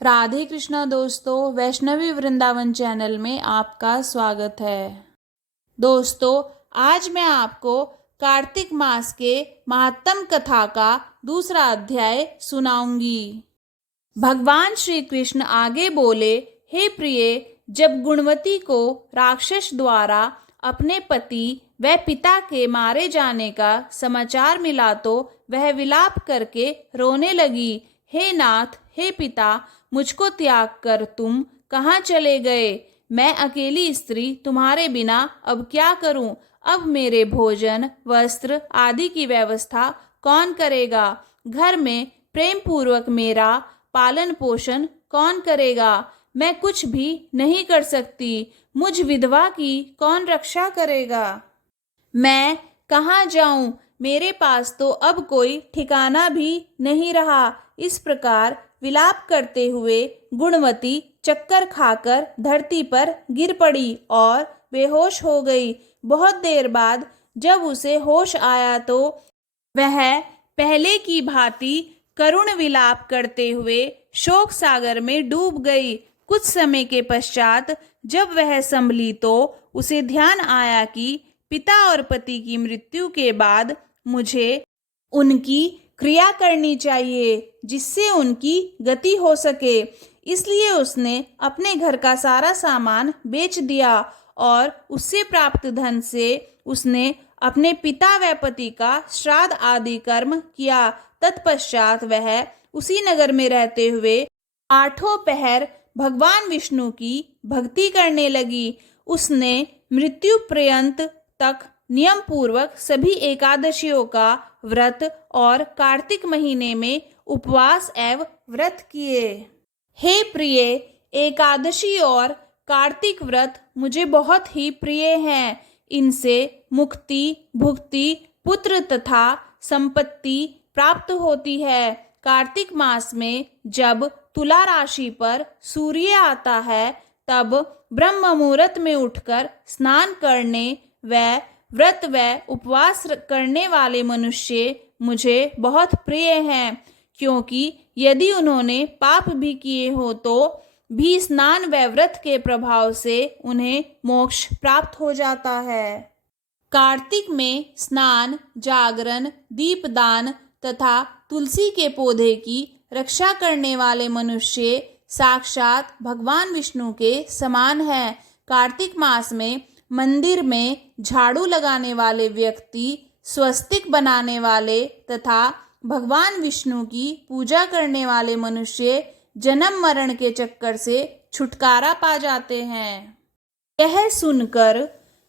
राधे कृष्णा दोस्तों, वैष्णवी वृंदावन चैनल में आपका स्वागत है। दोस्तों, आज मैं आपको कार्तिक मास के महात्म कथा का दूसरा अध्याय सुनाऊंगी। भगवान श्री कृष्ण आगे बोले, हे प्रिय, जब गुणवती को राक्षस द्वारा अपने पति व पिता के मारे जाने का समाचार मिला तो वह विलाप करके रोने लगी। हे नाथ, हे पिता, मुझको त्याग कर तुम कहाँ चले गए? मैं अकेली स्त्री तुम्हारे बिना अब क्या करूं? अब मेरे भोजन, वस्त्र आदि की व्यवस्था कौन करेगा? घर में प्रेम पूर्वक मेरा पालन पोषण कौन करेगा? मैं कुछ भी नहीं कर सकती। मुझ विधवा की कौन रक्षा करेगा? मैं कहाँ जाऊं? मेरे पास तो अब कोई ठिकाना भी नहीं रहा। इस प्रकार विलाप करते हुए गुणवती चक्कर खाकर धरती पर गिर पड़ी और बेहोश हो गई। बहुत देर बाद जब उसे होश आया तो वह पहले की भांति करुण विलाप करते हुए शोक सागर में डूब गई। कुछ समय के पश्चात जब वह संभली तो उसे ध्यान आया कि पिता और पति की मृत्यु के बाद मुझे उनकी क्रिया करनी चाहिए जिससे उनकी गति हो सके। इसलिए उसने अपने घर का सारा सामान बेच दिया और उससे प्राप्त धन से उसने अपने पिता व पति का श्राद्ध आदि कर्म किया। तत्पश्चात वह उसी नगर में रहते हुए 8 पहर भगवान विष्णु की भक्ति करने लगी। उसने मृत्यु पर्यंत तक नियम पूर्वक सभी एकादशियों का व्रत और कार्तिक महीने में उपवास एवं व्रत किए। हे प्रिय, एकादशी और कार्तिक व्रत मुझे बहुत ही प्रिय हैं। इनसे मुक्ति, भुक्ति, पुत्र तथा संपत्ति प्राप्त होती है। कार्तिक मास में जब तुला राशि पर सूर्य आता है तब ब्रह्म मुहूर्त में उठकर स्नान करने व व्रत व उपवास करने वाले मनुष्य मुझे बहुत प्रिय हैं, क्योंकि यदि उन्होंने पाप भी किए हो तो भी स्नान व व्रत के प्रभाव से उन्हें मोक्ष प्राप्त हो जाता है। कार्तिक में स्नान, जागरण, दीपदान तथा तुलसी के पौधे की रक्षा करने वाले मनुष्य साक्षात भगवान विष्णु के समान है। कार्तिक मास में मंदिर में झाड़ू लगाने वाले व्यक्ति, स्वस्तिक बनाने वाले तथा भगवान विष्णु की पूजा करने वाले मनुष्य जन्म मरण के चक्कर से छुटकारा पा जाते हैं। यह सुनकर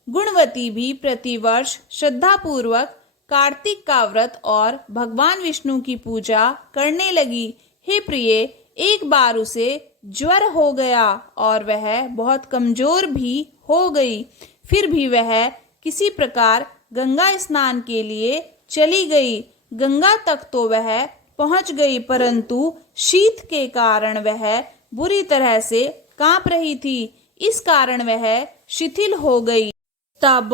गुणवती भी प्रतिवर्ष श्रद्धापूर्वक कार्तिक का व्रत और भगवान विष्णु की पूजा करने लगी। हे प्रिय, एक बार उसे ज्वर हो गया और वह बहुत कमजोर भी हो गई। फिर भी वह किसी प्रकार गंगा स्नान के लिए चली गई। गंगा तक तो वह पहुंच गई, परंतु शीत के कारण वह बुरी तरह से कांप रही थी। इस कारण वह शिथिल हो गई। तब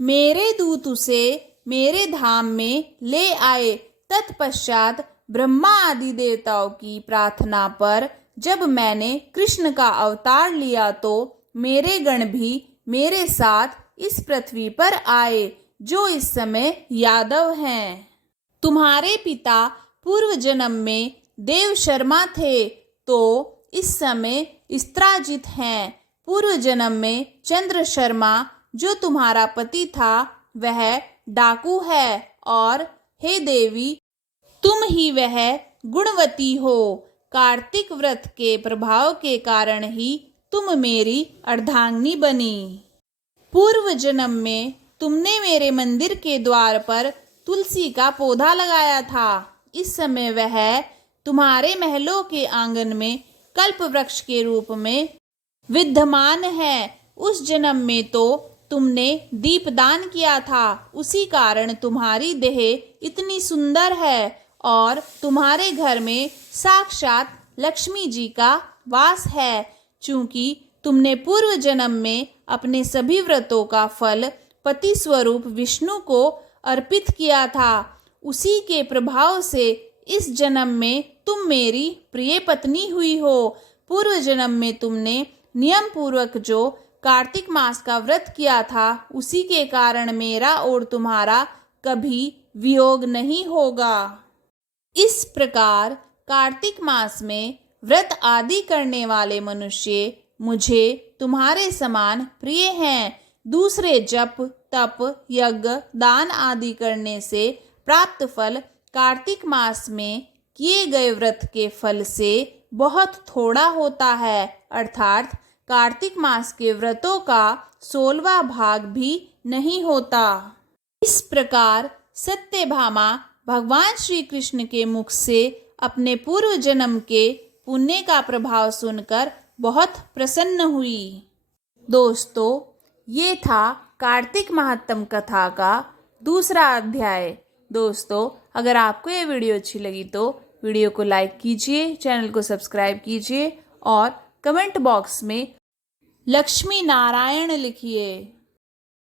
मेरे दूत उसे मेरे धाम में ले आए। तत्पश्चात ब्रह्मा आदि देवताओं की प्रार्थना पर जब मैंने कृष्ण का अवतार लिया तो मेरे गण भी मेरे साथ इस पृथ्वी पर आए, जो इस समय यादव हैं। तुम्हारे पिता पूर्व जन्म में देव शर्मा थे तो इस समय स्त्राजित हैं। पूर्व जन्म में चंद्र शर्मा जो तुम्हारा पति था वह डाकू है, और हे देवी, तुम ही वह गुणवती हो। कार्तिक व्रत के प्रभाव के कारण ही तुम मेरी अर्धांगिनी बनी। पूर्व जन्म में तुमने मेरे मंदिर के द्वार पर तुलसी का पौधा लगाया था। इस समय वह तुम्हारे महलों के आंगन में कल्प वृक्ष के रूप में विद्यमान है। उस जन्म में तो तुमने दीपदान किया था, उसी कारण तुम्हारी देह इतनी सुंदर है और तुम्हारे घर में साक्षात लक्ष्मी जी का वास है। चूंकि तुमने पूर्व जन्म में अपने सभी व्रतों का फल पति स्वरूप विष्णु को अर्पित किया था, उसी के प्रभाव से इस जन्म में तुम मेरी प्रिय पत्नी हुई हो। पूर्व जन्म में तुमने नियम पूर्वक जो कार्तिक मास का व्रत किया था, उसी के कारण मेरा और तुम्हारा कभी वियोग नहीं होगा। इस प्रकार कार्तिक मास में व्रत आदि करने वाले मनुष्य मुझे तुम्हारे समान प्रिय हैं। दूसरे जप, तप, यज्ञ, दान आदि करने से प्राप्त फल कार्तिक मास में किए गए व्रत के फल से बहुत थोड़ा होता है, अर्थात कार्तिक मास के व्रतों का 16वां भाग भी नहीं होता। इस प्रकार सत्यभामा भगवान श्री कृष्ण के मुख से अपने पूर्व जन्म के पुण्य का प्रभाव सुनकर बहुत प्रसन्न हुई। दोस्तों, ये था कार्तिक महात्म कथा का दूसरा अध्याय। दोस्तों, अगर आपको ये वीडियो अच्छी लगी तो वीडियो को लाइक कीजिए, चैनल को सब्सक्राइब कीजिए और कमेंट बॉक्स में लक्ष्मी नारायण लिखिए।